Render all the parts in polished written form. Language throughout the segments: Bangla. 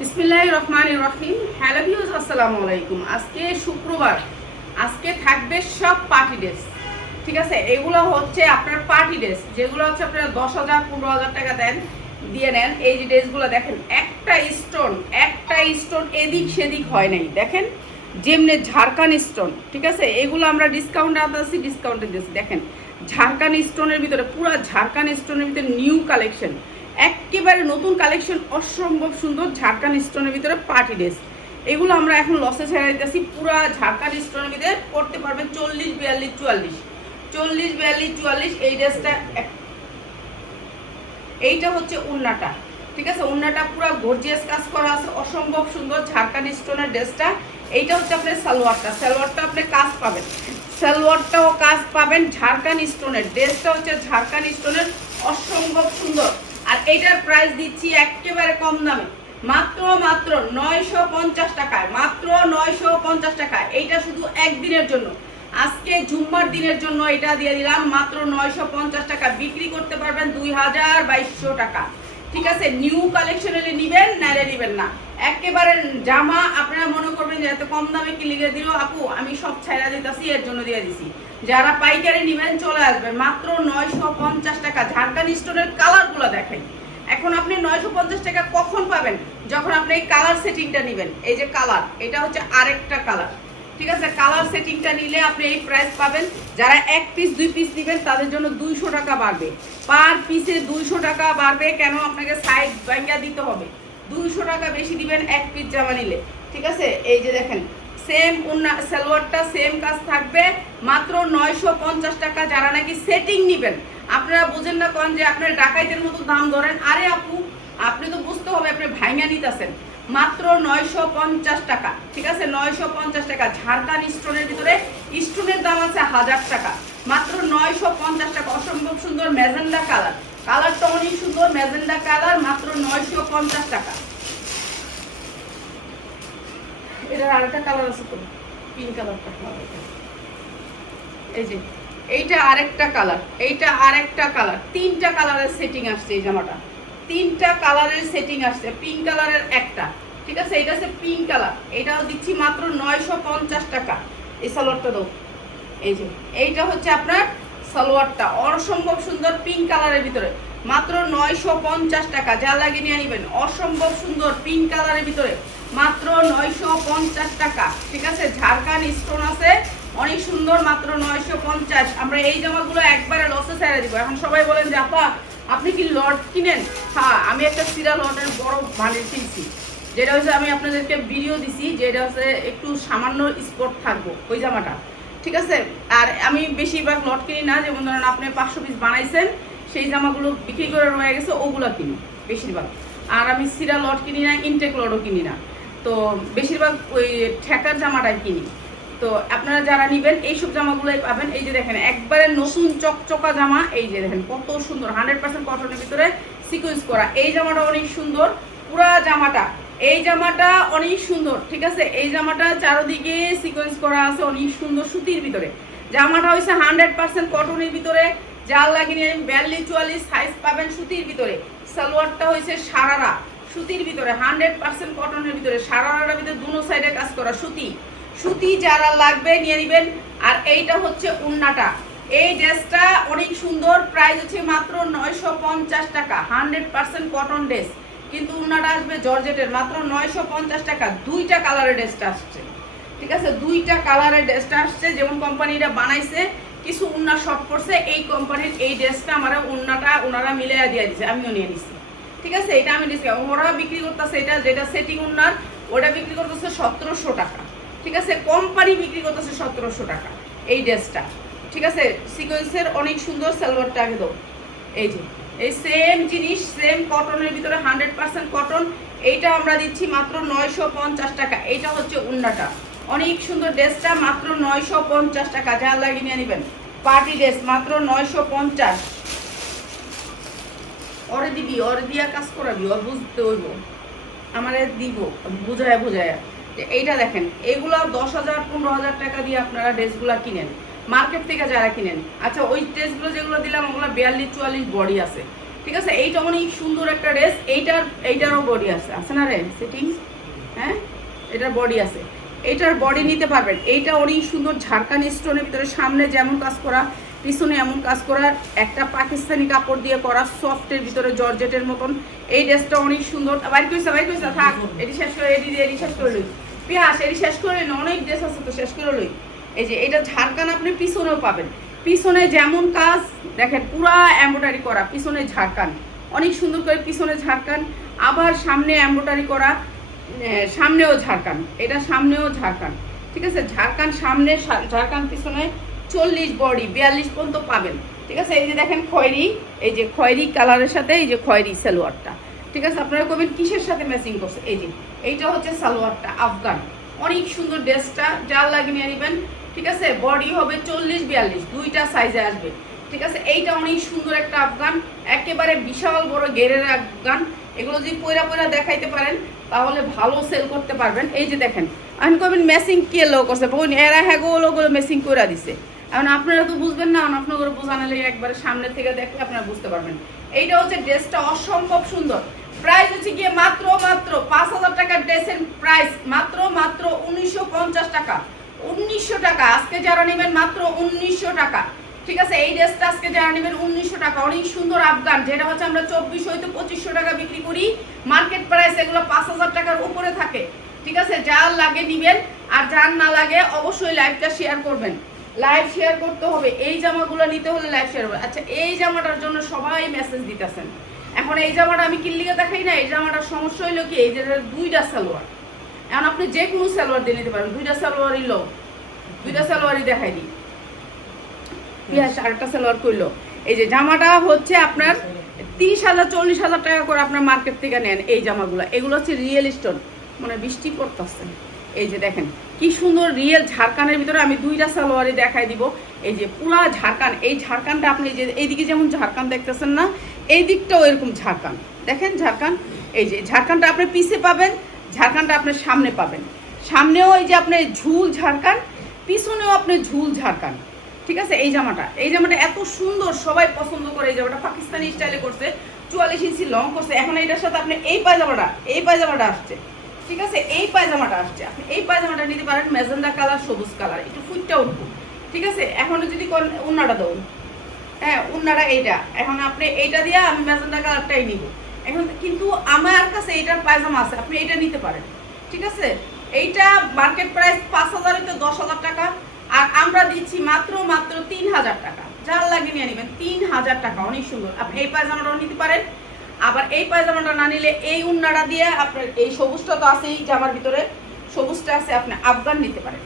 বিসমিল্লাহির রহমানির রহিম। হ্যালো ভিউয়ার্স, আসসালামু আলাইকুম। আজকে শুক্রবার, আজকে থাকবে সব পার্টি ড্রেস। ঠিক আছে, এগুলো হচ্ছে আপনার পার্টি ড্রেস, যেগুলো হচ্ছে আপনারা 10,000 15,000 টাকা দেন দিয়ে নেন। এই যে ড্রেসগুলো দেখেন, একটা স্টোন এদিক সেদিক হয় নাই। দেখেন যেমনি ঝাড়খান স্টোন, ঠিক আছে, এগুলো আমরা ডিসকাউন্টে আনতেছি, ডিসকাউন্টে দিচ্ছি। দেখেন ঝাড়খান স্টোনের ভিতরে, পুরো ঝাড়খান স্টোনের ভিতরে নিউ কালেকশন, একেবারে নতুন কালেকশন, অসম্ভব সুন্দর ঝাড়খান স্টোনের ভিতরে পার্টি ড্রেস। এগুলো আমরা এখন লসে ছেড়ে দিতেছি। পুরো ঝাড়খান স্টোনের ভিতরে পড়তে পারবেন 40 42 44, 40 42 44। এই ড্রেসটা, এইটা হচ্ছে উন্নাটা, ঠিক আছে, উন্নাটা পুরো গর্জিয়াস কাজ করা আছে, অসম্ভব সুন্দর ঝাড়খান স্টোনের ড্রেসটা। এইটা হচ্ছে আপনার সালোয়ারটা আপনি কাজ পাবেন, সালোয়ারটাও কাজ পাবেন ঝাড়খান স্টোনের। ড্রেসটা হচ্ছে ঝাড়খান স্টোনের, অসম্ভব সুন্দর। আর এইটার প্রাইস দিচ্ছি একেবারে কম দামে, মাত্র 950 টাকায়, মাত্র 950 টাকা। এইটা শুধু একদিনের জন্য, আজকে জুম্মার দিনের জন্য এটা দিয়ে দিলাম মাত্র 950 টাকা। বিক্রি করতে পারবেন 2200 টাকা। ঠিক আছে, নিউ কালেকশন এলে নিবেন, নাইলে নিবেন না। একেবারে জামা আপনারা মনে করবেন যে এত কম দামে কি লিখে দিল আপু, আমি সব ছাইরা দিতেছি, এর জন্য দিয়ে দিছি। যারা পাইকারি নিবেন চলে আসবেন, মাত্র 950 টাকা। ঝাড়খান স্টোনের কালারগুলো দেখাই। এখন আপনি 950 টাকা কখন পাবেন? যখন আপনি এই কালার সেটিংটা নেবেন। এই যে কালার, এটা হচ্ছে আরেকটা কালার, ঠিক আছে। কালার সেটিংটা নিলে আপনি এই প্রাইস পাবেন। যারা 1 পিস 2 পিস নেবেন তাদের জন্য 200 টাকা বাড়বে, পার পিসে 200 টাকা বাড়বে। কেন? আপনাকে সাইড ভাঙা দিতে হবে, 200 টাকা বেশি দিবেন 1 পিস জামা নিলে, ঠিক আছে। এই যে দেখেন, সেম উন্না সালোয়ারটা সেম কাজ থাকবে, মাত্র 950 টাকা। যারা নাকি সেটিং নেবেন, আপনারা বুঝেন না কোন যে আপনার ডাকাইতের মতো দাম ধরেন। আরে আপু, আপনি তো বুঝতে হবে, আপনি ভাঙা নিতেছেন। মাত্র 950 টাকা, ঠিক আছে, 950 টাকা। ঝাড়খান স্টোনের ভিতরে স্টোনের দাম আছে 1000 টাকা, মাত্র 950 টাকা। অসম্ভব সুন্দর ম্যাজেন্ডা কালার, কালারটা অনেক সুন্দর, ম্যাজেন্ডা কালার, মাত্র 950 টাকা। এটার আরেকটা কালার আছে তো, পিঙ্ক কালারটা। এই যে এইটা আরেকটা কালার, এইটা আরেকটা কালার, 3টা কালারের সেটিং আসছে এই জামাটা, 3টা কালারের সেটিং আসছে। পিঙ্ক কালারের একটা, ঠিক আছে, এটা হচ্ছে পিঙ্ক কালার, এটাও দিচ্ছি মাত্র 950 টাকা। এই সালোয়ারটা দাও। এই যে এইটা হচ্ছে আপনার সালোয়ারটা, অসম্ভব সুন্দর পিঙ্ক কালারের ভিতরে, মাত্র 950 টাকা। যা লাগে নিয়ে নিবেন, অসম্ভব সুন্দর পিঙ্ক কালারের ভিতরে, মাত্র 950 টাকা, ঠিক আছে। ঝাড়খান স্টোন আছে, অনেক সুন্দর, মাত্র 950। আমরা এই জামাগুলো একবারে লসে ছেড়ে দিব। এখন সবাই বলেন যে আপা আপনি কি লট কিনেন? হ্যাঁ, আমি একটা সিরা লটের বড় বান্ডিল কিনছি, যেটা হচ্ছে আমি আপনাদেরকে ভিডিও দিছি, যেটা হচ্ছে একটু সামান্য স্পট থাকবো ওই জামাটা, ঠিক আছে। আর আমি বেশিরভাগ লট কিনি না, যেমন ধরেন আপনি 500 পিস বানাইছেন, সেই জামাগুলো বিক্রি করে রয়ে গেছে, ওগুলো কিনি বেশিরভাগ। আর আমি সিরা লট কিনি না, ইনটেক লটও কিনি না, তো বেশিরভাগ ওই ঠেকার জামাটাই কিনি। তো আপনারা যারা নেবেন এইসব জামাগুলোই পাবেন। এই যে দেখেন, একবারে নতুন চকচকা জামা, এই যে দেখেন কত সুন্দর, 100% কটনের ভিতরে সিকোয়েন্স করা। এই জামাটা অনেক সুন্দর, পুরা জামাটা, এই জামাটা অনেক সুন্দর, ঠিক আছে। এই জামাটা চারদিকে সিকোয়েন্স করা আছে, অনেক সুন্দর, সুতির ভিতরে। জামাটা হয়েছে 100% কটনের ভিতরে, যার লাগিয়ে 42 44 সাইজ পাবেন সুতির ভিতরে। সালোয়ারটা হয়েছে সারারা, সুতির ভিতরে, 100% কটনের ভিতরে, সারারার ভিতরে দুনো সাইডে কাজ করা, সুতি। সুতি যারা লাগবে নিয়ে নেবেন। আর এইটা হচ্ছে উন্নাটা, এই ড্রেসটা অনেক সুন্দর, প্রাইস হচ্ছে মাত্র 950 টাকা, 100% কটন ড্রেস, কিন্তু উন্নাটা আসবে জর্জেটের, মাত্র 950 টাকা। 2টা কালারের ড্রেসটা আসছে, ঠিক আছে, 2টা কালারের ড্রেসটা আসছে। যেমন কোম্পানিটা বানাইছে, কিছু উন্না শর্ট পড়ছে, এই কোম্পানির এই ড্রেসটা আমার উন্নাটা ওনারা মিলিয়ে দিয়ে দিচ্ছে, আমিও নিয়ে নিচ্ছি, ঠিক আছে। এটা আমি দিচ্ছি, ওরা বিক্রি করতেছে, এটা যেটা সেটিং উন্নার ওটা বিক্রি করতেছে 1700 টাকা, ঠিক আছে। কোম্পানি বিক্রি করতেছে 1700 টাকা এই ড্রেসটা, ঠিক আছে। সিকোয়েন্সের অনেক সুন্দর, সালোয়ারটা আগে দাও। এই যে এই সেম জিনিস, সেম কটনের ভিতরে, 100% কটন, এইটা আমরা দিচ্ছি মাত্র 950 টাকা। এইটা হচ্ছে উন্নাটা, অনেক সুন্দর ড্রেসটা, মাত্র 950 টাকা। যা লাগিয়ে নিয়ে নেবেন, পার্টি ড্রেস, মাত্র 950। ওরে দিবি, ওরে দিয়া কাজ করাবি, ওর বুঝতে হইব, আমারে দিব বুঝায় বুঝায়। এইটা দেখেন, এগুলো 10,000 15,000 টাকা দিয়ে আপনারা ড্রেসগুলো কিনেন মার্কেট থেকে, যারা কিনেন। আচ্ছা, ওই ড্রেসগুলো যেগুলো দিলাম ওগুলো 42 44 বডি আছে, ঠিক আছে, এইটা অনেক সুন্দর একটা ড্রেস। এইটারও বডি আছে না রে সেটিং? হ্যাঁ, এটার বডি আছে, এইটার বডি নিতে পারবেন। এইটা অনেক সুন্দর ঝাড়খান স্টোনের ভিতরে, সামনে যেমন কাজ করা, পিছনে এমন কাজ করা, একটা পাকিস্তানি কাপড় দিয়ে করা, সফটের ভিতরে জর্জেটের মতন। এই ড্রেসটা অনেক সুন্দর। বাইর কইসা থাক, এটি শেষ করে এটি শেষ করে লই পিয়াস, এটি শেষ করে না, অনেক ড্রেস আছে তো শেষ করে লই। এই যে এটা ঝাড়খান আপনি পিছনেও পাবেন, পিছনে যেমন কাজ দেখেন পুরা এমব্রয়ডারি করা, পিছনে ঝাড়খান অনেক সুন্দর করে, পিছনে ঝাড়খান, আবার সামনে এমব্রয়ডারি করা, সামনেও ঝাড়খান, এটা সামনেও ঝাড়খান। ঠিক আছে, ঝাড়খান সামনে, ঝাড়খান পিছনে, 40 বডি 42 পর্যন্ত পাবেন। ঠিক আছে, এই যে দেখেন খয়েরি, এই যে খয়েরি কালারের সাথে এই যে খয়েরি সালোয়ারটা। ঠিক আছে, আপনারা কবেন কিসের সাথে ম্যাচিং করছে? এই যে এইটা হচ্ছে সালোয়ারটা আফগান, অনেক সুন্দর ড্রেসটা, যার লাগে নিয়ে নেবেন। ঠিক আছে, বডি হবে 40-42 দুইটা সাইজে আসবে। ঠিক আছে, এইটা অনেক সুন্দর একটা আফগান, একেবারে বিশাল বড় গেরের আফগান। এগুলো যদি পয়রা দেখাইতে পারেন তাহলে ভালো সেল করতে পারবেন। এই যে দেখেন, আমি কবেন ম্যাচিং কে লো করছে, বোন এরা হ্যাঁ ওগুলো ম্যাচিং করে দিছে। এখন আপনারা তো বুঝবেন না, আপনাদের বোঝানো একবারে সামনে থেকে দেখলে আপনারা বুঝতে পারবেন। এইটা হচ্ছে ড্রেসটা অসম্ভব সুন্দর। প্রাইস হচ্ছে গিয়ে মাত্র 5,000 টাকার ড্রেসের প্রাইস, মাত্র 1950 টাকা, 1900 টাকা। আজকে যারা নেবেন মাত্র 1900 টাকা। ঠিক আছে, এই ড্রেসটা আজকে যারা নেবেন 1900 টাকা, অনেক সুন্দর আফগান, যেটা হচ্ছে আমরা 2400 হইতে 2500 টাকা বিক্রি করি। মার্কেট প্রাইস এগুলো 5000 টাকার উপরে থাকে। ঠিক আছে, যার লাগে নিবেন, আর যার না লাগে অবশ্যই লাইভটা শেয়ার করবেন। লাইভ শেয়ার করতে হবে, এই জামাগুলো নিতে হলে লাইভ শেয়ার হবে। আচ্ছা, এই জামাটার জন্য সবাই মেসেজ দিতেছেন। এখন এই জামাটা আমি কিল্লিকে দেখাই না, এই জামাটার সমস্যা হইলো কি, এই যে দুইটা সালোয়ার, এখন আপনি যে কোনো সালোয়ার দিয়ে নিতে পারেন, দুইটা সালোয়ারই লো, দুইটা সালোয়ারই দেখাই দিই। পিয়াস আরেকটা সালোয়ার করলো। এই যে জামাটা হচ্ছে আপনার 30,000-40,000 টাকা করে আপনার মার্কেট থেকে নেন এই জামাগুলো। এগুলো হচ্ছে রিয়েল স্টোন, মানে বৃষ্টি পড়তেছে। এই যে দেখেন কি সুন্দর রিয়েল ঝাড়খানের ভিতরে, আমি দুইটা সালোয়ারই দেখাই দিব। এই যে পুরা ঝাড়খান, এই ঝাড়খানটা আপনি যে এইদিকে যেমন ঝাড়খান দেখতেছেন না, এই দিকটাও এরকম ঝাড়খান, দেখেন ঝাড়খান। এই যে ঝাড়খানটা আপনি পিছে পাবেন, ঝাড়খানটা আপনার সামনে পাবেন, সামনেও এই যে আপনার ঝুল ঝাড়খান, পিছনেও আপনি ঝুল ঝাড়খান। ঠিক আছে, এই জামাটা এত সুন্দর, সবাই পছন্দ করে। এই জামাটা পাকিস্তানি স্টাইলে করছে, 44 ইঞ্চি লং করছে। এখন এটার সাথে আপনি এই পায়জামাটা আসছে। ঠিক আছে, এই পায়জামাটা আসছে, আপনি এই পায়জামাটা নিতে পারেন, ম্যাজেন্ডা কালার, সবুজ কালার, একটু ফুটটা উঠবো। ঠিক আছে, এখন যদি উন্নাটা দাও, হ্যাঁ উন্নাটা এইটা, এখন আপনি এইটা দিয়ে আমি ম্যাজেন্ডা কালারটাই নিব। এখন কিন্তু আমার কাছে এইটার পায়জামা আছে, আপনি এইটা নিতে পারেন। ঠিক আছে, এইটা মার্কেট প্রাইস 5,000 হইতে 10,000 টাকা, আর আমরা দিচ্ছি মাত্র 3,000 টাকা। যার লাগে নিয়ে নেবেন 3,000 টাকা, অনেক সুন্দর। আপনি এই পায়জামাটাও নিতে পারেন, আবার এই পায়জামাটা না নিলে এই উন্নাটা দিয়ে আপনার এই সবুজটা তো আছে, এই জামার ভিতরে সবুজটা আছে, আপনি আফগান নিতে পারেন।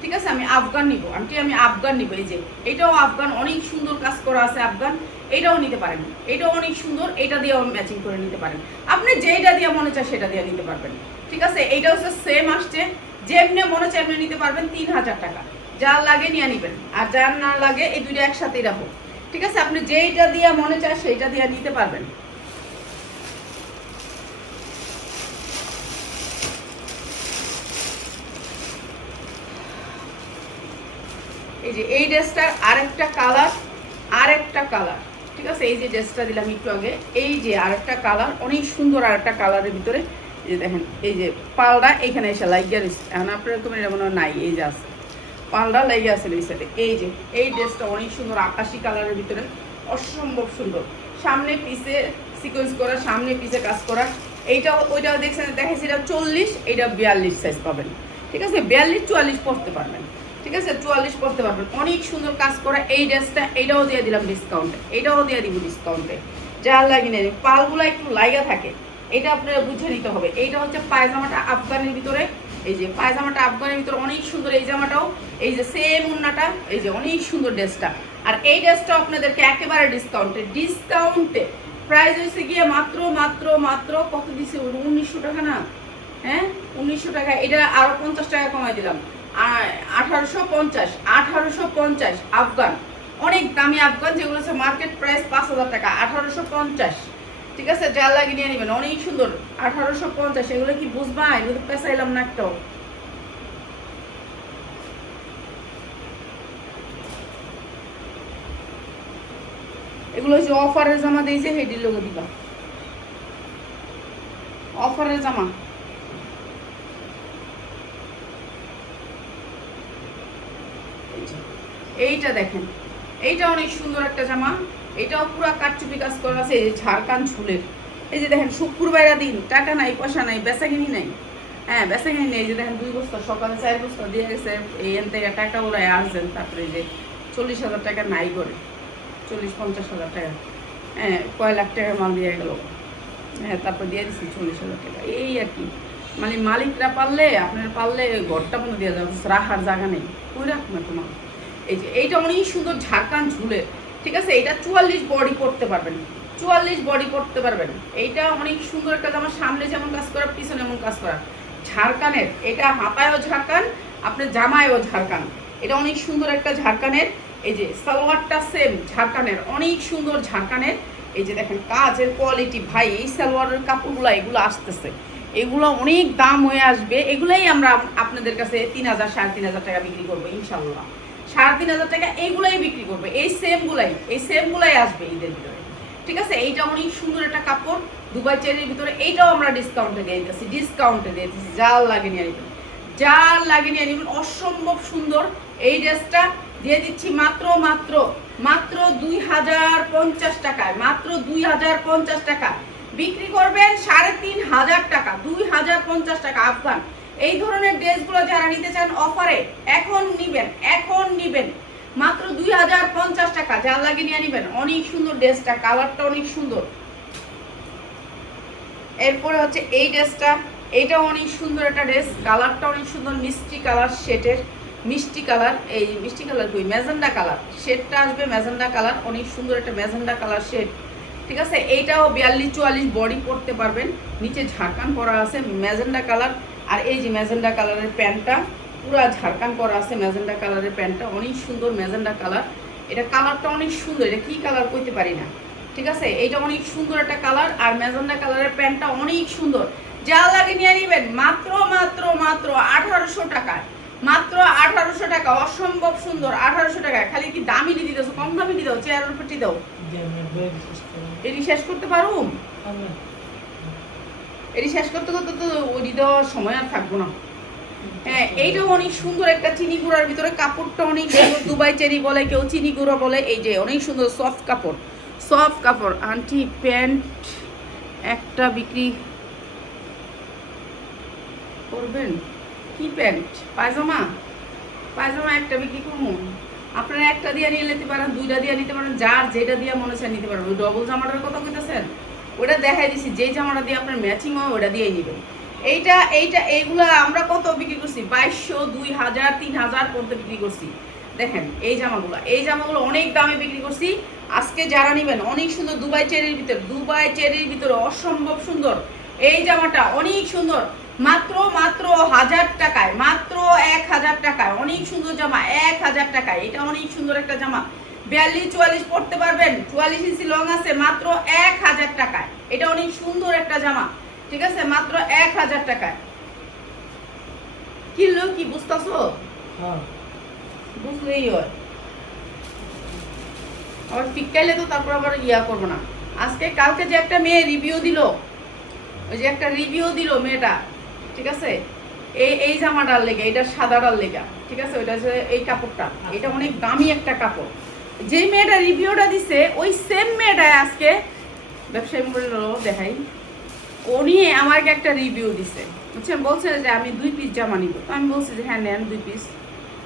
ঠিক আছে, আমি আফগান নিব, আমি আফগান নিব। এই যে এটাও আফগান, অনেক সুন্দর কাজ করা আছে আফগান, এটাও নিতে পারেন, এটাও অনেক সুন্দর, এটা দিয়েও ম্যাচিং করে নিতে পারেন। আপনি যেটা দিয়ে মনে চায় সেটা দিয়ে নিতে পারবেন। ঠিক আছে, এইটা হচ্ছে সেম আসছে, যেমনি মনে চায় এমনি নিতে পারবেন। 3,000 টাকা, যার লাগে নিয়ে নিবেন, আর যার না লাগে এই দুইটা একসাথেই রাখো। ঠিক আছে, আপনি যেইটা দিয়ে মনে চায় সেইটা দিয়ে নিতে পারবেন। এই যে এই ড্রেসটার আরেকটা কালার, ঠিক আছে, এই যে ড্রেসটা দিলাম একটু আগে, এই যে আরেকটা কালার, অনেক সুন্দর আরেকটা কালারের ভিতরে। এই যে দেখেন, এই যে পালটা এখানে এসে লাগিয়ে রয়েছে, এখন আপনার এরকম এটা মনে হয় নাই, এই যে আছে পালটা লাগিয়ে আছে এই সাইডে। এই যে এই ড্রেসটা অনেক সুন্দর আকাশি কালারের ভিতরে, অসম্ভব সুন্দর, সামনে পিছে সিকোয়েন্স করা, সামনে পিছে কাজ করা। এইটা ওইটাও দেখছেন, দেখেছি এটা 40, এইটা 42 সাইজ পাবেন। ঠিক আছে, 42-44 পরতে পারবেন। ঠিক আছে, 44 পরতে পারবেন, অনেক সুন্দর কাজ করা এই ড্রেসটা। এইটাও দিয়ে দিলাম ডিসকাউন্টে, এইটাও দিয়ে দিব ডিসকাউন্টে, যা লাগিয়ে নেই, পালগুলো একটু লাইগা থাকে, এটা আপনারা বুঝে নিতে হবে। এইটা হচ্ছে পায়জামাটা আফগানের ভিতরে, এই যে পায়জামাটা আফগানের ভিতরে অনেক সুন্দর, এই জামাটাও এই যে সেম উন্নাটা, এই যে অনেক সুন্দর ড্রেসটা। আর এই ড্রেসটা আপনাদেরকে একেবারে ডিসকাউন্টে প্রাইস হয়েছে গিয়ে মাত্র কত দিছে, 1900 টাকা না, হ্যাঁ 1900 টাকা। এটা আরো 50 টাকা কমাই দিলাম, 1850 আফগান, অনেক দামি আফগান, যেগুলো হচ্ছে মার্কেট প্রাইস 5,000 টাকা, 1850। ঠিক আছে, যার লাগিয়ে নিয়ে নেবেন, অনেক সুন্দর, 1850। এগুলো কি বুঝবা, এগুলো তো পেঁচাইলাম না একটাও। এগুলো হচ্ছে অফারের জামা দিয়েছে, হেডির লোগো দিবা, অফারের জামা। এইটা দেখেন, এইটা অনেক সুন্দর একটা জামা, এটাও পুরা কাটচুপি কাজ করা আছে, ঝাড়খান ঝুলের। এই যে দেখেন শুক্রবারের দিন টাকা নাই পয়সা নাই, বেচাকিনি নাই, হ্যাঁ বেচাকিনি নেই। এই যে দেখেন 2 বস্তা সকালে 4 বস্তা দিয়ে গেছে, এন থেকে টাকা ওরা আসছেন, তারপরে যে 40,000 টাকা নাই করে, 40-50,000 টাকা, হ্যাঁ কয় লাখ টাকার মাল দিয়ে গেল, হ্যাঁ তারপর দিয়ে দিচ্ছি 40,000 টাকা। এই আর কি, মানে মালিকরা পারলে, আপনারা পারলে ঘরটা মনে দিয়ে যাবে, রাখার জায়গা নেই, কই রাখবে তোমার। এই যে এইটা অনেক সুন্দর ঝাড়খান ঝুলের, ঠিক আছে, এটা 44 বডি করতে পারবেন, 44 বডি করতে পারবেন। এইটা অনেক সুন্দর একটা জামা, সামনে যেমন কাজ করা পিছনে এমন কাজ করা, ঝাড়খানের। এটা হাতায়ও ঝাড়খান, আপনার জামায়ও ঝাড়খান, এটা অনেক সুন্দর একটা ঝাড়খানের। এই যে সালোয়ারটা সেম ঝাড়খানের, অনেক সুন্দর ঝাড়খানের। এই যে দেখেন কাজের কোয়ালিটি ভাই, এই সালোয়ারের কাপড়গুলো এগুলো আসতেছে, এগুলো অনেক দাম হয়ে আসবে, এগুলাই আমরা আপনাদের কাছে 3,000-3,500 টাকা বিক্রি করবো ইনশাল্লাহ, 3,500 টাকা এইগুলাই বিক্রি করবে, এই সেমগুলাই আসবে ঈদের ভিতরে, ঠিক আছে। এইটা অনেক সুন্দর একটা কাপড়, দুবাই চেরির ভিতরে, এইটাও আমরা ডিসকাউন্টে দিয়ে দিতেছি, যার লাগে নিয়ে নেবেন, যার লাগে নিয়ে নেবেন, অসম্ভব সুন্দর। এই ড্রেসটা দিয়ে দিচ্ছি মাত্র 2,050 টাকায়, মাত্র 2,050 টাকা বিক্রি করবেন, 3,500 টাকা, 2,050 টাকা আফগান। এই ধরনের ড্রেসগুলো যারা নিতে চান অফারে এখন নিবেন মাত্র 2,050 টাকা, যার লাগে নিয়ে নিবেন। অনেক সুন্দর ড্রেসটা, কালারটা অনেক সুন্দর। এরপরে হচ্ছে এই ড্রেসটা, এইটা অনেক সুন্দর একটা ড্রেস, কালারটা অনেক সুন্দর, মিষ্টি কালার শেডের, মিষ্টি কালার, এই মিষ্টি কালার কই, ম্যাজেন্ডা কালার, শেডটা আসবে ম্যাজেন্ডা কালার, অনেক সুন্দর একটা ম্যাজেন্ডা কালার শেড, ঠিক আছে। এইটাও 42-44 বডি পরতে পারবেন, নিচে ঝাড়খান করা আছে ম্যাজেন্ডা কালার। আর এই যে ম্যাজেন্ডা কালারের প্যান্টটা পুরা ঝাড়খান করা আছে, ম্যাজেন্ডা কালারের প্যান্টটা অনেক সুন্দর, ম্যাজেন্ডা কালার, এটা কালারটা অনেক সুন্দর, এটা কি কালার কইতে পারি না, ঠিক আছে। এইটা অনেক সুন্দর একটা কালার, আর ম্যাজেন্ডা কালারের প্যান্টটা অনেক সুন্দর, যা লাগে নিয়ে নিবেন মাত্র 1,800 টাকায়, মাত্র 1,800 টাকা, অসম্ভব সুন্দর 1,800 টাকায়। খালি কি দামি দিয়ে দিতেছো, কম দামি দিয়ে দাও, চেয়ারের উপর দাও, এটি শেষ করতে পারো, এটি শেষ করতে করতে তো ওই দেওয়ার সময় আর থাকবো না। হ্যাঁ এইটাও অনেক সুন্দর একটা চিনি গুঁড়ার ভিতরে, কাপড়টা অনেক সুন্দর, দুবাই চেরি বলে, কেউ চিনি গুঁড়া বলে। এই যে অনেক সুন্দর সফট কাপড়। আন্টি প্যান্ট একটা বিক্রি করবেন, কি প্যান্ট, পায়জামা একটা বিক্রি করবো, আপনারা একটা দিয়ে নিয়ে নিতে পারেন, 2টা দিয়ে নিতে পারেন, যার যেটা দিয়ে মনে চায় নিতে পারেন। ওই ডবল জামাটার কথা কইতেছেন, ওটা দেখাই দিছি, যেই জামাটা দিয়ে আপনার ম্যাচিং হয় ওটা দিয়েই নেবেন। এইগুলা আমরা কত বিক্রি করছি, 2,200, 2,000, 3,000 পর্যন্ত বিক্রি করছি। দেখেন এই জামাগুলো অনেক দামে বিক্রি করছি। আজকে যারা নেবেন, অনেক সুন্দর দুবাই চেরির ভিতরে অসম্ভব সুন্দর এই জামাটা, অনেক সুন্দর, মাত্র 1,000 টাকায়, মাত্র 1,000 টাকায়, অনেক সুন্দর জামা, 1,000 টাকায়। এটা অনেক সুন্দর একটা জামা, 42-44 পড়তে পারবেন, 44 ইঞ্চি লং আছে, মাত্র 1,000 টাকায়। এটা অনেক সুন্দর একটা জামা, ঠিক আছে, মাত্র 1,000 টাকায়। কিনলো কি বুঝতেছো, বুঝলেই হয়, আবার টিকাইলে তো তারপর আবার ইয়া করবো না। আজকে কালকে যে একটা মেয়ে রিভিউ দিল, ওই যে একটা রিভিউ দিল মেয়েটা, ঠিক আছে, এই জামাটার লেগে, এটা সাদাটার লেগা, ঠিক আছে, ওইটা হচ্ছে এই কাপড়টা, এটা অনেক দামি একটা কাপড়। যে মেয়েটা রিভিউটা দিছে ওই সেম মেয়েটাই আজকে ব্যবসায়ী মূল্য দেখাই, উনি আমাকে একটা রিভিউ দিছে, বুঝছেন, বলছে যে আমি 2 পিস জামা নিব। তো আমি বলছি যে হ্যাঁ নেন 2 পিস।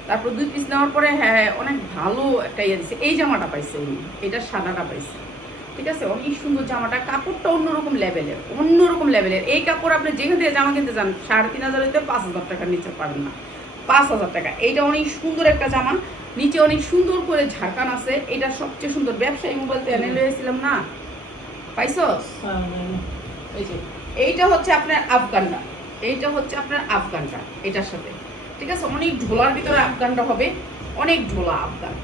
তারপর 2 পিস নেওয়ার পরে হ্যাঁ অনেক ভালো একটা ইয়ে দিছে, এই জামাটা পাইছে উনি, এটা সাদাটা পাইছে, ঠিক আছে, অনেক সুন্দর জামাটা, কাপড়টা অন্যরকম লেভেলের। এই কাপড় আপনি যেখান থেকে জামা কিনতে যান 3,500 হইতে 5,000 টাকার নিচে পাবেন না, 5,000 টাকা। এইটা অনেক সুন্দর একটা জামা, নিচে অনেক সুন্দর করে ঝাড়খান আছে, এটা সবচেয়ে সুন্দর। ব্যবসায়ী মোবাইল তো এনে লইছিলাম না, পাইছো? এই যে এইটা হচ্ছে আপনার আফগানটা, এটার সাথে, ঠিক আছে, অনেক ঝোলার ভিতরে আফগানটা হবে, অনেক ঝোলা আফগান।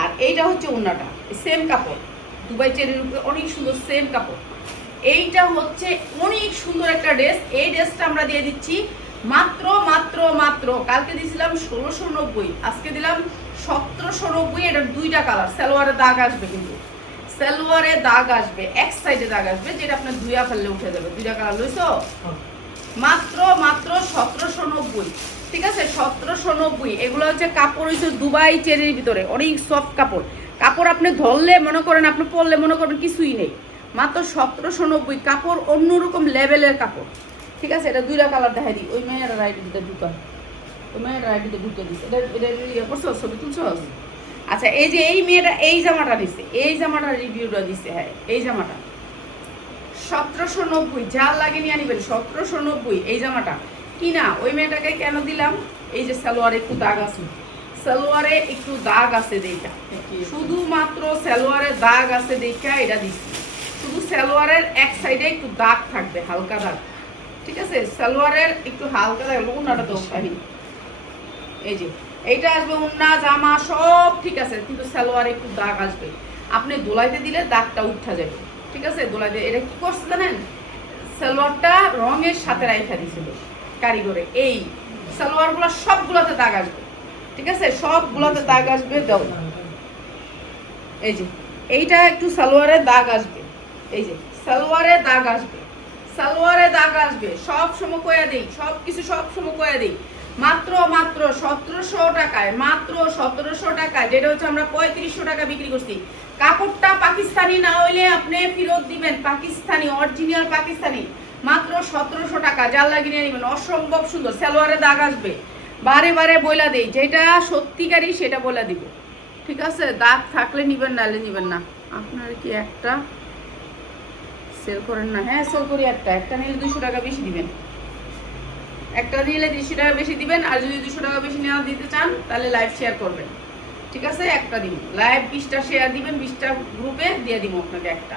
আর এইটা হচ্ছে ওন্নাটা, সেম কাপড়, দুবাই চেরির উপরে অনেক সুন্দর সেম কাপড়। এইটা হচ্ছে অনেক সুন্দর একটা ড্রেস, এই ড্রেসটা আমরা দিয়ে দিচ্ছি মাত্র কালকে দিয়েছিলাম 1,690, আজকে দিলাম 1,790। এটার 2টা কালার, সালোয়ারের দাগ আসবে, কিন্তু সালোয়ারে দাগ আসবে, এক সাইডে দাগ আসবে, যেটা আপনার ধুইয়া ফেললে উঠে যাবে। 2টা কালার লইছো মাত্র 1790। ঠিক আছে, 1790। এগুলো হচ্ছে কাপড় হচ্ছে দুবাই চেরির ভিতরে, অনেক সফট কাপড়। কাপড় আপনি ধরলে মনে করেন, আপনি পরলে মনে করেন কিছুই নেই। মাত্র 1790 কাপড়, অন্যরকম লেভেলের কাপড়। ঠিক আছে, এটা 2টা কালার দেখাই দিই। ওই মেয়েরা রাইডিতে ঢুকা, ওই মেয়েরা রাইডিতে ঢুকে দিচ্ছে। এটা ইয়ে করছো, ছবি তুলছো? আচ্ছা, এই যে এই মেয়েটা এই জামাটা দিচ্ছে, এই জামাটার রিভিউটা দিচ্ছে। হ্যাঁ, এই জামাটা 1790, যার লাগে নিয়ে আনিবেন। 1790 এই জামাটা কিনা। ওই মেয়েটাকে কেন দিলাম? এই যে সালোয়ারে একটু দাগ আছে, সালোয়ারে একটু দাগ আছে দেখা, শুধুমাত্র সালোয়ারে দাগ আছে দেখা এটা দিচ্ছি। শুধু সালোয়ারের এক সাইডে একটু দাগ থাকবে, হালকা দাগ। ঠিক আছে, সালোয়ারের একটু হালকা দাগ। ওনাটা তো শাড়ি, এই যে এইটা আসবে, ওন্না জামা সব ঠিক আছে, কিন্তু সালোয়ারে একটু দাগ আসবে। আপনি দোলাইতে দিলে দাগটা উঠা যাবে। ঠিক আছে, দোলাইতে এটা কি করছে জানেন? সালোয়ারটা রঙের সাথে রাইখা দিয়েছিল কারিগরে। এই সালোয়ারগুলো সবগুলোতে দাগ আসবে। ঠিক আছে, সবগুলোতে দাগ আসবে। দাও, এই যে এইটা একটু সালোয়ারে দাগ আসবে, এই যে সালোয়ারে দাগ আসবে, সালোয়ারে দাগ আসবে। সব সময় কয়া দিই, সব কিছু সব সময় কয়া দিই। মাত্র 1700 টাকায়, মাত্র 1700 টাকায়, যেটা হচ্ছে আমরা 3500 টাকা বিক্রি করছি। কাপড়টা পাকিস্তানি না হইলে আপনি ফেরত দিবেন, পাকিস্তানি, অরিজিনাল পাকিস্তানি। মাত্র 1700 টাকা, যার লাগিয়ে নিয়ে নেবেন। অসম্ভব সুন্দর, সালোয়ারে দাগ আসবে। বারে বারে বইলা দেই, যেটা সত্যিকারই সেটা বলে দিব। ঠিক আছে, দাগ থাকলে নিবেন, নাহলে নিবেন না। আপনারা কি একটা সেল করেন না? হ্যাঁ, সেল করি। একটা নিলে 200 টাকা বেশি দিবেন, একটা নিলে 200 টাকা বেশি দিবেন। আর যদি 200 টাকা বেশি নেওয়া দিতে চান তাহলে লাইভ শেয়ার করবেন। ঠিক আছে, একটা দিন লাইভ 20টা শেয়ার দিবেন, 20টা গ্রুপে দিয়ে দিব আপনাকে একটা।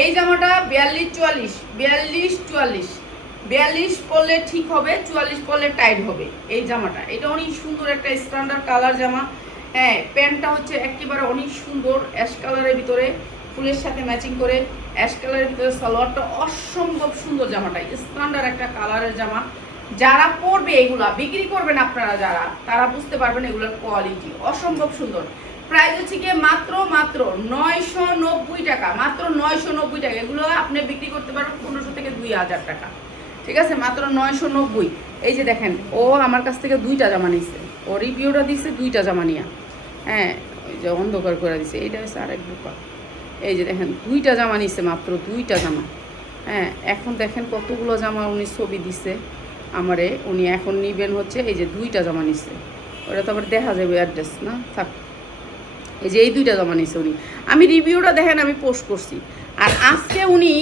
এই জামাটা 42 44, 42 পরলে ঠিক হবে, 44 পরলে টাইট হবে। এই জামাটা, এটা অনেক সুন্দর একটা স্ট্যান্ডার্ড কালার জামা। হ্যাঁ, প্যান্টটা হচ্ছে একেবারে অনেক সুন্দর, অ্যাশ কালারের ভিতরে ফুলের সাথে ম্যাচিং করে, অ্যাশ কালারের ভিতরে সালোয়ারটা অসম্ভব সুন্দর। জামাটা স্ট্যান্ডার্ড একটা কালারের জামা। যারা পরবে, এগুলা বিক্রি করবেন আপনারা যারা, তারা বুঝতে পারবেন এগুলোর কোয়ালিটি অসম্ভব সুন্দর। প্রাইস হচ্ছে গিয়ে মাত্র 990 টাকা, মাত্র 990 টাকা। এগুলো আপনি বিক্রি করতে পারবেন 1500 থেকে 2000 টাকা। ঠিক আছে, মাত্র 990। এই যে দেখেন, ও আমার কাছ থেকে 2টা জামা নিচ্ছে, ও রিভিউটা দিচ্ছে 2টা জামা নিয়ে। হ্যাঁ, ওই যে অন্ধকার করে দিচ্ছে, এইটা হচ্ছে আরেক দোকান। এই যে দেখেন, 2টা জামা নিচ্ছে, মাত্র 2টা জামা। হ্যাঁ, এখন দেখেন কতগুলো জামা উনি ছবি দিচ্ছে আমারে। উনি এখন নিবেন হচ্ছে এই যে 2টা জামা নিচ্ছে, ওটা তো আবার দেখা যাবে অ্যাড্রেস না থাক। এই যে এই 2টা জামা নিচ্ছে উনি। আমি রিভিউটা দেখেন, আমি পোস্ট করছি। আর আজকে উনি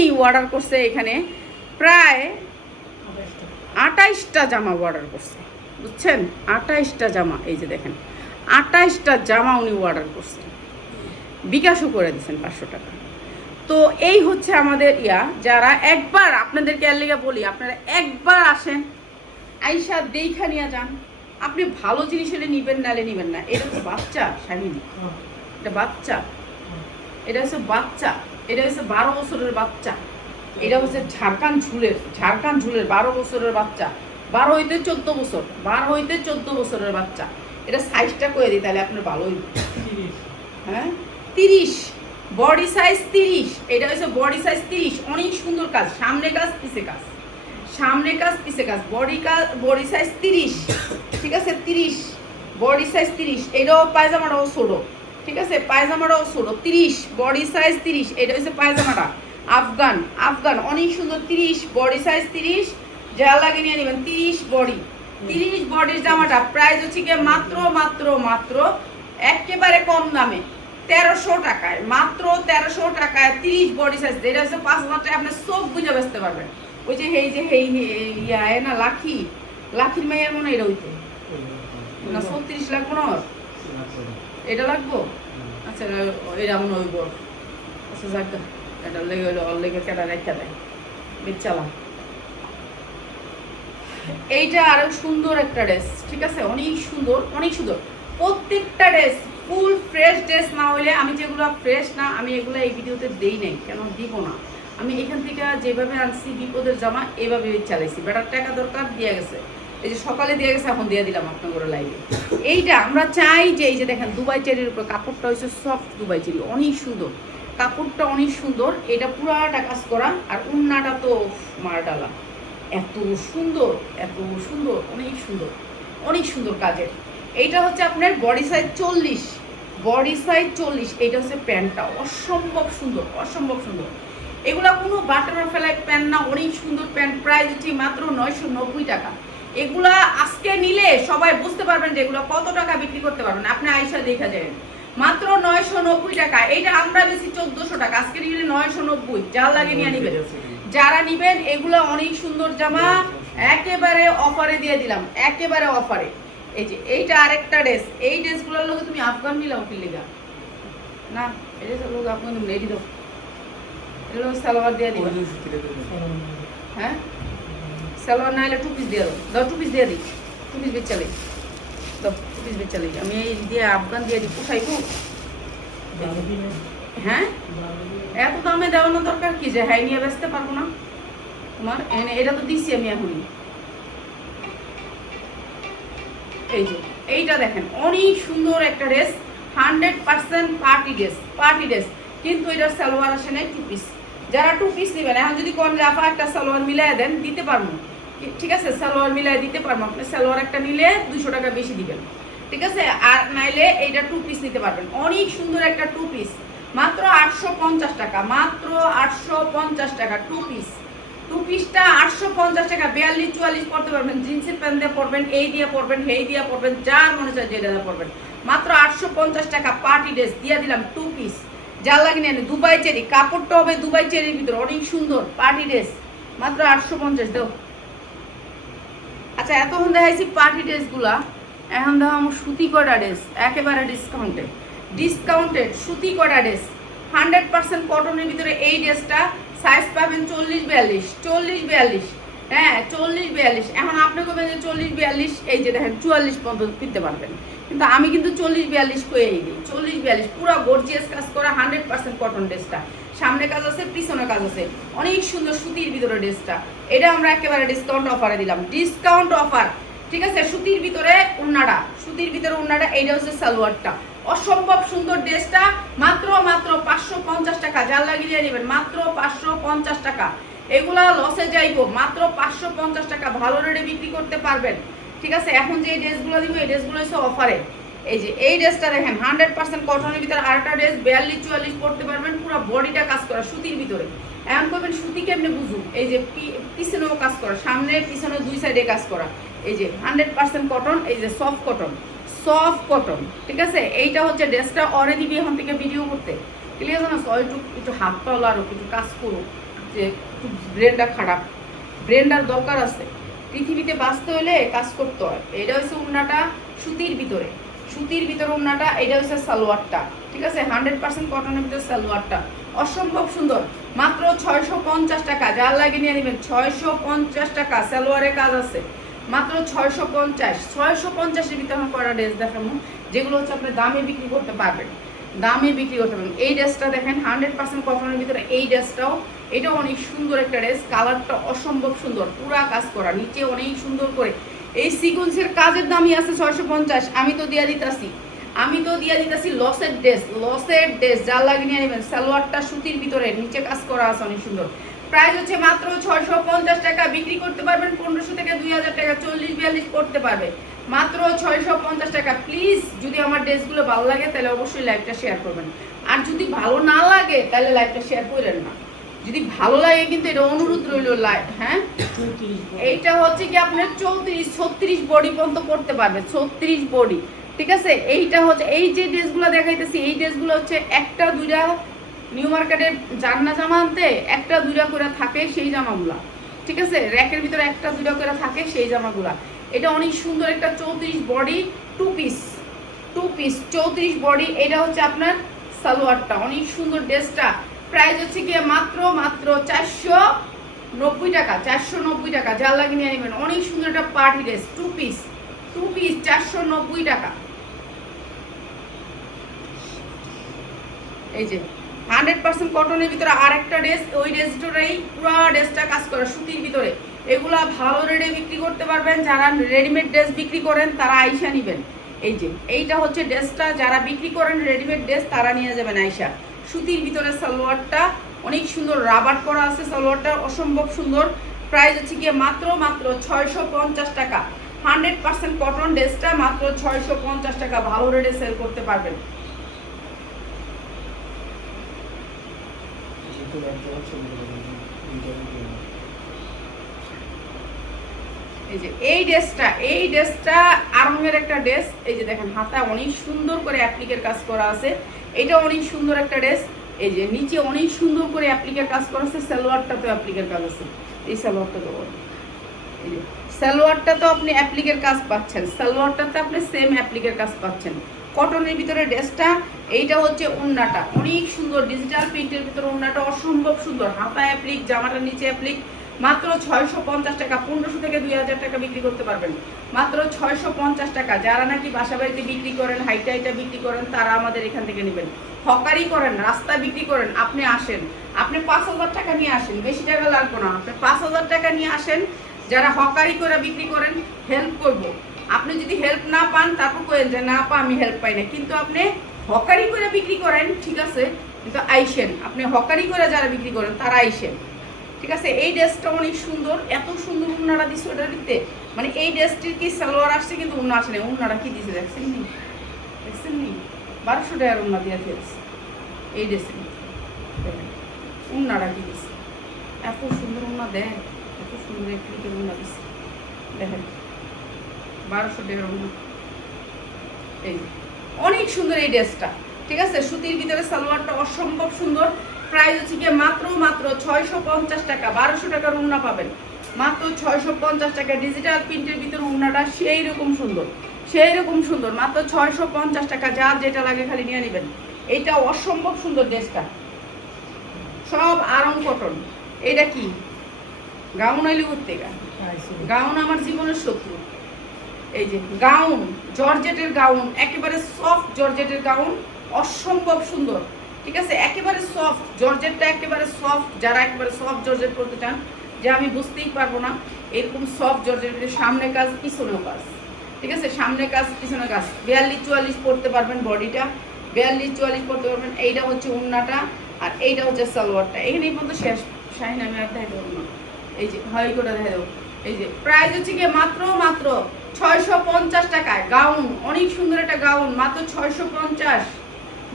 এই অর্ডার করছে এখানে প্রায় 28টা জামা অর্ডার করছে, বুঝছেন? 28টা জামা। এই যে দেখেন, 28টা জামা উনি অর্ডার করছে, বিকাশও করে দিচ্ছেন 500 টাকা। তো এই হচ্ছে আমাদের যারা একবার, আপনাদেরকে এর লেগে বলি, আপনারা একবার আসেন, আইসা দেখা নিয়ে যান। আপনি ভালো জিনিস হলে নিবেন, নালে নিবেন না। এটা হচ্ছে বাচ্চা শাহিন, এটা বাচ্চা, এটা হচ্ছে বাচ্চা, এটা হচ্ছে 12 বছরের বাচ্চা। এটা হচ্ছে ঝাড়খান ঝুলের 12 বছরের বাচ্চা, 12 হইতে 14 বছর, 12 হইতে 14 বছরের বাচ্চা। এটা সাইজটা করে দিই, তাহলে আপনার ভালো হইবে। হ্যাঁ, 30 বডি সাইজ 30। এটা হচ্ছে বডি সাইজ 30। অনেক সুন্দর কাজ, সামনে কাজ পিছে কাজ, সামনে কাজ পিছে কাজ, বডি সাইজ 30। ঠিক আছে, 30 বডি সাইজ 30। এটাও পায়জামাটাও ছোট। ঠিক আছে, পায়জামাটাও ছোট, 30 বডি সাইজ 30। এটা হচ্ছে পায়জামাটা আফগান অনেক সুন্দর, 30 বডি সাইজ 30। যা লাগে নিয়ে নেবেন, 30 বডির জামাটা প্রাইস হচ্ছে গিয়ে মাত্র একেবারে কম দামে 1300 টাকায়, মাত্র 1300 টাকায় 30 বডি সাইজ। এটা হচ্ছে 5000 টাকা, আপনার চোখ বুঝে বেচতে পারবেন। ওই যে না লাখির মেয়ের মনে এটা হইতে না, 36 লাখ মনে হয় এটা লাগবো। আচ্ছা, এটা মনে হইব। আচ্ছা, যাক, এটা লেগে হইলো, লেগে কেটা রেখা দেয় বেচালা। এইটা আরো সুন্দর একটা ড্রেস। ঠিক আছে, অনেক সুন্দর, অনেক সুন্দর প্রত্যেকটা ড্রেস। ফুল ফ্রেশ ড্রেস না হইলে, আমি যেগুলো ফ্রেশ না, আমি এগুলো এই ভিডিওতে দেই নাই, কেন দিব না। আমি এখান থেকে যেভাবে আনছি বিপদের জামা, এভাবে চালাইছি। বেটার টাকা দরকার, দিয়ে গেছে। এই যে সকালে দিয়ে গেছে, এখন দিয়ে দিলাম আপনাদের লাইভে। এইটা আমরা চাই যে এই যে দেখেন দুবাই চেরির উপর কাপড়টা হচ্ছে সফট দুবাই চেরি, অনেক সুন্দর কাপড়টা, অনেক সুন্দর। এটা পুরাটা কাজ করা, আর উন্নাটা তো মারডালা, এত সুন্দর এত সুন্দর, অনেক সুন্দর অনেক সুন্দর কাজের। এইটা হচ্ছে আপনার বডি সাইজ 40, বডি সাইজ 40। এইটা হচ্ছে প্যান্টটা, অসম্ভব সুন্দর অসম্ভব সুন্দর। এগুলা কোনো বাটার ফেলাই প্যান্ট না, অনেক সুন্দর প্যান্ট। প্রাইস হচ্ছে মাত্র 990 টাকা। এগুলা আজকে নিলে সবাই বুঝতে পারবেন যে এগুলো কত টাকা বিক্রি করতে পারবেন, আপনি আইসা দেখা যাবেন। মাত্র 990 টাকা। এইটা আমরা বেশি 1400 টাকা, আজকে নিলে 990। যার লাগে নিয়ে নিবেন, যারা নিবেন। এগুলো অনেক সুন্দর জামা, একেবারে অফারে দিয়ে দিলাম, একেবারে অফারে। এই যে এইটা আরেকটা ড্রেস, এই ড্রেসগুলোর লোক তুমি আফগান নিলাম কি লেগা না, এটা লোক আফগান রেডি দাও, এগুলো সালোয়ার দিয়ে দিবা। হ্যাঁ সালোয়ার না হলে 2 পিস দিয়ে দাও, দাও 2 পিস দিয়ে দিই, 2 পিস বেচালে দাও, 2 পিস বেচালে আমি এই দিয়ে আফগান দিয়ে দিই, পোষাইবো? হ্যাঁ এত দামে দেওয়ানো দরকার কি, যে হাই নিয়ে বেচতে পারবো না তোমার এনে? এটা তো দিচ্ছি আমি এখনই। এই যে এইটা দেখেন, অনেক সুন্দর একটা dress, 100% party dress, party dress. কিন্তু এটার সালোয়ার আসে নাই 2 পিস। যারা 2 পিস নেবেন, এখন যদি কোন রাফা একটা সালোয়ার মিলাই দেন দিতে পারবো, ঠিক আছে, সালোয়ার মিলাই দিতে পারবো। আপনি সালোয়ার একটা নিলে 200 টাকা বেশি দিবেন, ঠিক আছে। আর নাইলে এইটা 2 পিস নিতে পারবেন। অনেক সুন্দর একটা 2 পিস, মাত্র 850 টাকা, মাত্র 850 টাকা 2 পিস। 2 পিসটা 850 টাকা। 42-44 পড়তে পারবেন, জিন্সের প্যান্ট দিয়ে পরবেন, এই দিয়ে পরবেন, এই দিয়ে পরবেন, যার মনে চায় যেটা দিয়ে পরবেন। মাত্র 850 টাকা পার্টি ড্রেস দিয়ে দিলাম 2 পিস। যা লাগে নেন, দুবাই চেরি কাপড়টা হবে, দুবাই চেরির ভিতরে অনেক সুন্দর পার্টি ড্রেস, মাত্র 850 দাও। আচ্ছা এতক্ষণ দেখাইছি পার্টি ড্রেসগুলা, এখন দেখো আমার সুতি কটা ড্রেস, একেবারে ডিসকাউন্টেড, ডিসকাউন্টেড সুতি কটা ড্রেস, 100% কটনের ভিতরে। এই ড্রেসটা সাইজ পাবেন 40-42, 40-42, হ্যাঁ 40-42। এখন আপনি কবেন যে 40-42, এই যে দেখেন 44 পর্যন্ত কিনতে পারবেন, কিন্তু আমি কিন্তু 40-42 করে দিই, 40-42 পুরো গর্জিয়াস কাজ করা 100% কটন ড্রেসটা। সামনে কাজ আছে, পিছনে কাজ আছে, অনেক সুন্দর সুতির ভিতরে ড্রেসটা। এটা আমরা একেবারে ডিসকাউন্ট অফারে দিলাম, ডিসকাউন্ট অফার, ঠিক আছে। সুতির ভিতরে উন্নাটা, সুতির ভিতরে উন্নাটা, এইটা হচ্ছে সালোয়ারটা, অসম্ভব সুন্দর ড্রেসটা। মাত্র মাত্র 550 টাকা। যার লাগিয়ে নেবেন মাত্র 550 টাকা। এগুলা লসে যাইবো, মাত্র 550 টাকা ভালো রেটে বিক্রি করতে পারবেন, ঠিক আছে। এখন যে ড্রেসগুলো দিব, এই ড্রেসগুলো হচ্ছে অফারে। এই যে এই ড্রেসটা দেখেন 100% কটনের ভিতরে, আরেকটা ড্রেস 42-44 পড়তে পারবেন, পুরো বডিটা কাজ করা সুতির ভিতরে। এমন করবেন সুতি কেমনে বুঝুন, এই যে পিছনেও কাজ করা, সামনে পিছনে 2 সাইডে কাজ করা। এই যে 100% কটন, এই যে সফট কটন, সফট কটন, ঠিক আছে। এইটা হচ্ছে ড্রেসটা। অরে দিবি এখন থেকে ভিডিও করতে, ক্লিয়ার জানো? একটু হাত পাও আর একটু কাজ করো, যে একটু ব্রেনটা খারাপ, ব্রেনটার দরকার আছে। পৃথিবীতে বাঁচতে হলে কাজ করতে হয়। এটা হচ্ছে উন্নাটা সুতির ভিতরে, সুতির ভিতরে উন্নাটা। এটা হচ্ছে সালোয়ারটা, ঠিক আছে, 100% কটনের ভিতরে সালোয়ারটা, অসম্ভব সুন্দর। মাত্র 650 টাকা। যার লাগে নিয়ে নেবেন 650 টাকা। সালোয়ারের কাজ আছে, মাত্র 650। 650-এর ভিতরে আমার করা ড্রেস দেখাবো, যেগুলো হচ্ছে আপনি দামে বিক্রি করতে পারবেন, দামে বিক্রি করতে পারবেন। এই ড্রেসটা দেখেন 100% কটনের ভিতরে, এই ড্রেসটাও, এটা অনেক সুন্দর একটা ড্রেস, কালারটা অসম্ভব সুন্দর, পুরা কাজ করা, নিচে অনেক সুন্দর করে। এই সিকোয়েন্সের কাজের দামই আছে 650। আমি তো দিয়ে দিতেছি লসের ড্রেস, লসের ড্রেস। যার লাগে নিয়ে নেবেন। সালোয়ারটা সুতির ভিতরে, নিচে কাজ করা আছে অনেক সুন্দর। প্রাইস হচ্ছে মাত্র 650 টাকা। বিক্রি করতে পারবেন 1500 থেকে 2000 টাকা, 40-42 করতে পারবে, মাত্র 650 টাকা। প্লিজ যদি আমার ড্রেসগুলো ভালো লাগে তাহলে অবশ্যই লাইভটা শেয়ার করবেন, আর যদি ভালো না লাগে তাহলে লাইভটা শেয়ার করেন না। যদি ভালো লাগে কিন্তু এটা অনুরোধ রইল লাইভ, হ্যাঁ। এইটা হচ্ছে কি আপনার 34-36 বডি পর্যন্ত করতে পারবে, 36 বডি, ঠিক আছে। এইটা হচ্ছে এই যে ড্রেসগুলো দেখাইতেছি, এই ড্রেসগুলো হচ্ছে 1-2টা নিউ মার্কেটের জান্না জামা আনতে 1-2টা করে থাকে সেই জামাগুলা, ঠিক আছে। র্যাকের ভিতরে 1-2টা করে থাকে সেই জামাগুলা। এটা অনেক সুন্দর একটা 34 বডি 2 পিস, 2 পিস 34 বডি। এটা হচ্ছে আপনার সালোয়ারটা, অনেক সুন্দর ড্রেসটা। প্রাইস হচ্ছে কি মাত্র 490 টাকা, 490 টাকা। যার লাগে নিয়ে নেবেন। অনেক সুন্দর একটা পার্টি ড্রেস 2 পিস, 2 পিস 490 টাকা। এই যে 100% কটনের ভিতরে আরেকটা ড্রেস, ওই ড্রেসটাই পুরো ড্রেসটা কাজ করা সুতির ভিতরে। এগুলা ভালো রেটে বিক্রি করতে পারবেন। যারা রেডিমেড ড্রেস বিক্রি করেন তারা আইসা নেবেন। এই যে এইটা হচ্ছে ড্রেসটা, যারা বিক্রি করেন রেডিমেড ড্রেস তারা নিয়ে যাবেন আইসা। সুতির ভিতরে সালোয়ারটা অনেক সুন্দর, রাবার করা আছে সালোয়ারটা, অসম্ভব সুন্দর। প্রাইস হচ্ছে গিয়ে মাত্র 650 টাকা। 100% কটন ড্রেসটা মাত্র 650 টাকা, ভালো রেটে সেল করতে পারবেন। এই যে এই ড্রেসটা আরঙের একটা ড্রেস। এই যে দেখেন হাতা অনেক সুন্দর করে অ্যাপ্লিকের কাজ করা আছে, এটা অনেক সুন্দর একটা ড্রেস। এই যে নিচে অনেক সুন্দর করে অ্যাপ্লিকের কাজ করা আছে, সালোয়ারটা তো অ্যাপ্লিকের কাজ আছে। এই সালোয়ারটা তো এই যে সালোয়ারটা তো আপনি অ্যাপ্লিকের কাজ পাচ্ছেন, সালোয়ারটাতে আপনি সেম অ্যাপ্লিকের কাজ পাচ্ছেন। কটনের ভিতরে ড্রেসটা, এইটা হচ্ছে ওড়নাটা অনেক সুন্দর, ডিজিটাল প্রিন্টের ভিতরে ওড়নাটা অসম্ভব সুন্দর। হাতা অ্যাপ্লিক, জামাটার নিচে অ্যাপ্লিক, মাত্র 650 টাকা। 1500 থেকে 2000 টাকা বিক্রি করতে পারবেন মাত্র 650 টাকা। যারা নাকি বাসা বাড়িতে বিক্রি করেন, হাইটা বিক্রি করেন, তারা আমাদের এখান থেকে নেবেন। হকারি করেন, রাস্তা বিক্রি করেন, আপনি আসেন, আপনি 5000 টাকা নিয়ে আসেন, বেশি টাকা লাগবে না, আপনি 5000 টাকা নিয়ে আসেন। যারা হকারি করে বিক্রি করেন হেল্প করব। আপনি যদি হেল্প না পান তারপর করেন যে না আমি হেল্প পাই না, কিন্তু আপনি হকারি করে বিক্রি করেন ঠিক আছে, কিন্তু আইসেন, আপনি হকারি করে যারা বিক্রি করেন তারা আইসেন, ঠিক আছে। এই ড্রেসটা অনেক সুন্দর, এত সুন্দর উন্নাটা দিচ্ছে ওটা দিতে, মানে এই ড্রেসটির কি সালোয়ার আসছে কিন্তু উন্না আসে না। উন্নাটা কি দিচ্ছে দেখছেন নি, দেখছেন নি, 1200 টাকার উন্না দিয়ে দিয়েছে এই ড্রেসে। উন্নাটা কি দিচ্ছে, এত সুন্দর উন্না দেয়, এত সুন্দর একটু উন্না দিচ্ছে দেখেন, 1200 টাকার উন্না। এই অনেক সুন্দর এই ড্রেসটা, ঠিক আছে। সুতির ভিতরে সালোয়ারটা অসম্ভব সুন্দর। প্রাইস হচ্ছে গিয়ে মাত্র 650 টাকা। 1200 টাকার উন্না পাবেন মাত্র 650 টাকা। ডিজিটাল প্রিন্টের ভিতরে উন্নাটা সেই রকম সুন্দর, সেই রকম সুন্দর, মাত্র 650 টাকা। যার যেটা লাগে খালি নিয়ে নেবেন। এইটা অসম্ভব সুন্দর ড্রেসটা, সব আরং কটন। এটা কি গাউন আইলি করতে, গাউন আমার জীবনের শত্রু। এই যে গাউন, জর্জেটের গাউন, একেবারে সফট জর্জেটের গাউন, অসম্ভব সুন্দর, ঠিক আছে। একেবারে সফট জর্জেটটা, একেবারে সফট। যারা একেবারে সফট জর্জেট করতে চান, যে আমি বুঝতেই পারবো না, এরকম সফট জর্জেটের সামনে কাজ পিছনেও কাজ, ঠিক আছে, সামনে কাজ পিছনে কাজ। 42-44 পড়তে পারবেন, বডিটা 42-44 পড়তে পারবেন। এইটা হচ্ছে উন্নাটা, আর এইটা হচ্ছে সালোয়ারটা। এখানেই পর্যন্ত শেষ। শাহিন আমি আর দেখাতে পারবো না, এই যে হয় করে দেখা দেবো। এই যে প্রাইস হচ্ছে গিয়ে মাত্র 650 টাকায়। গাউন অনেক সুন্দর একটা গাউন, মাত্র 650।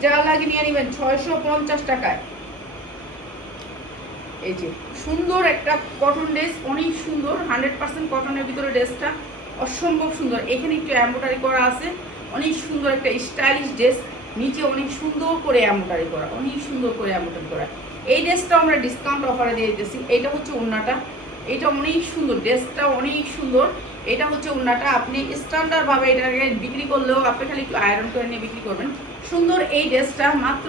যারা লাগে নিয়ে নেবেন 650 টাকায়। এই যে সুন্দর একটা কটন ড্রেস, অনেক সুন্দর, 100% কটনের ভিতরে ড্রেসটা অসম্ভব সুন্দর। এখানে একটু এমব্রয়ডারি করা আছে, অনেক সুন্দর একটা স্টাইলিশ ড্রেস। নিচে অনেক সুন্দর করে এমব্রয়ডারি করা, অনেক সুন্দর করে এমব্রয়ডারি করা। এই ড্রেসটা আমরা ডিসকাউন্ট অফারে দিয়ে দিতেছি। এইটা হচ্ছে ওড়নাটা, এটা অনেক সুন্দর, ড্রেসটা অনেক সুন্দর। এটা হচ্ছে ওড়নাটা। আপনি স্ট্যান্ডার্ডভাবে এটাকে বিক্রি করলেও আপনি খালি একটু আয়রন করে নিয়ে বিক্রি করবেন। সুন্দর এই ড্রেসটা মাত্র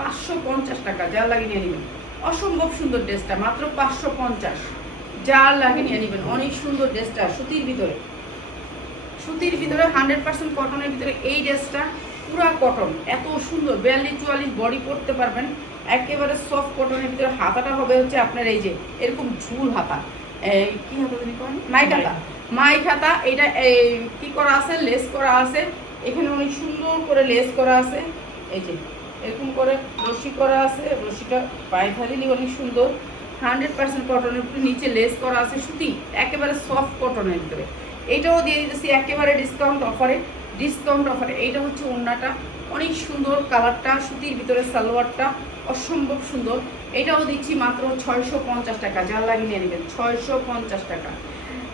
550 টাকা। যার লাগে নিয়ে নেবেন, অসম্ভব সুন্দর ড্রেসটা মাত্র 550। যার লাগে নিয়ে নেবেন, অনেক সুন্দর ড্রেসটা সুতির ভিতরে, সুতির ভিতরে 100% কটনের ভিতরে। এই ড্রেসটা পুরা কটন, এত সুন্দর, 42-44 বডি পরতে পারবেন। একেবারে সফট কটনের ভিতরে। হাতাটা হবে হচ্ছে আপনার এই যে এরকম ঝুল হাতা, কি হাতা জানি করেন, মাইক হাতা, মাইক হাতা। এটা কি করা আছে, লেস করা আছে, এখানে অনেক সুন্দর করে লেস করা আছে। এই যে এরকম করে রশি করা আছে, রশিটা পায়ে দিলে অনেক সুন্দর। 100% কটনের ভিতরে, নিচে লেস করা আছে, সুতি একেবারে সফট কটনের ভিতরে। এইটাও দিয়ে দিতেছি একেবারে ডিসকাউন্ট অফারে, ডিসকাউন্ট অফারে। এইটা হচ্ছে ওড়নাটা, অনেক সুন্দর কালারটা, সুতির ভিতরে সালোয়ারটা অসম্ভব সুন্দর। এটাও দিচ্ছি মাত্র 650 টাকা। যার লাগে নিয়ে নেবেন 650 টাকা।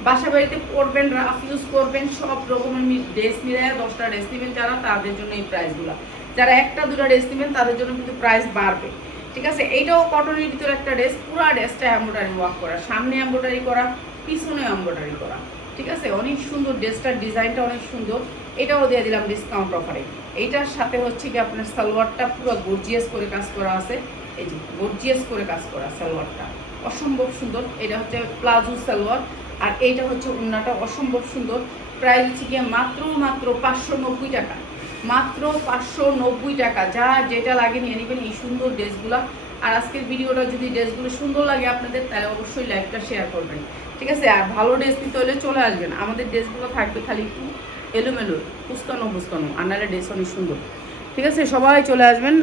বাসা বাড়িতে পরবেন, রাফ ইউজ করবেন, সব রকমের ড্রেস মিলে 10টা ড্রেস নেবেন যারা, তাদের জন্য এই প্রাইসগুলো। যারা 1টা-2টা ড্রেস নেবেন তাদের জন্য কিন্তু প্রাইস বাড়বে, ঠিক আছে। এইটাও কটনের ভিতরে একটা ড্রেস, পুরো ড্রেসটা এমব্রয়ডারি ওয়ার্ক করা, সামনে এমব্রয়ডারি করা, পিছনে এমব্রয়ডারি করা, ঠিক আছে। অনেক সুন্দর ড্রেসটার ডিজাইনটা অনেক সুন্দর। এটাও দিয়ে দিলাম ডিসকাউন্ট অফারে। এইটার সাথে হচ্ছে কি আপনার সালোয়ারটা পুরো গর্জিয়াস করে কাজ করা আছে। এই যে গর্জিয়াস করে কাজ করা সালোয়ারটা অসম্ভব সুন্দর। এটা হচ্ছে প্লাজো সালোয়ার, আর এইটা হচ্ছে ওড়নাটা অসম্ভব সুন্দর। প্রাইস হচ্ছে গিয়ে মাত্র 590 টাকা, মাত্র 590 টাকা। যা যেটা লাগে নিয়ে নেবেন এই সুন্দর ড্রেসগুলা। আর আজকের ভিডিওটা যদি ড্রেসগুলো সুন্দর লাগে আপনাদের তাহলে অবশ্যই লাইকটা শেয়ার করবেন, ঠিক আছে? আর ভালো ড্রেস নিতে হলে চলে আসবেন, আমাদের ড্রেসগুলো থাকবে খালি একটু এলোমেলো, কুচকানো বুচকানো, আর নাহলে ড্রেস অনেক সুন্দর, ঠিক আছে? সবাই চলে আসবেন।